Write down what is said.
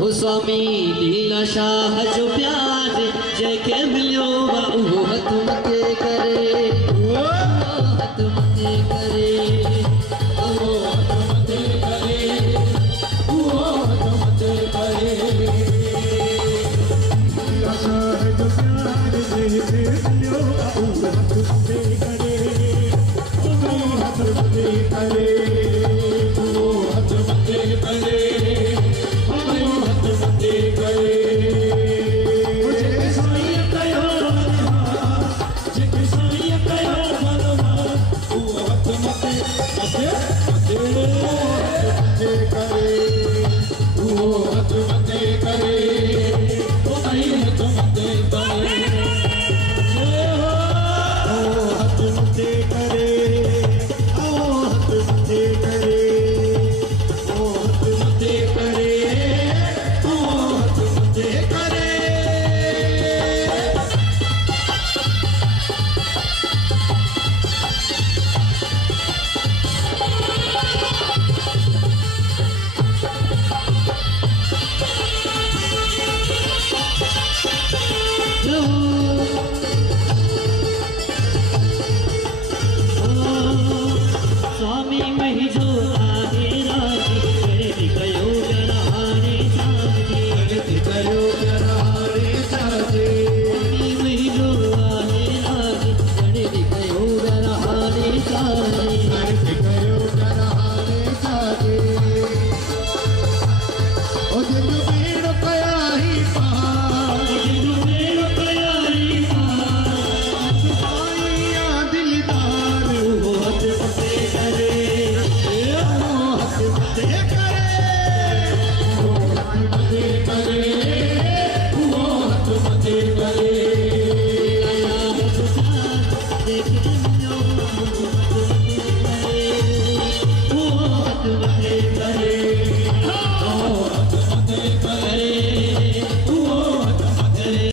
ओ स्वामी लीला शाह जो प्यार जैके मिलियो वो हथ मथे करे, वो हथ मथे करे, वो हथ मथे करे, वो हथ मथे करे। लीला शाह जो प्यार जैके मिलियो वो हथ मथे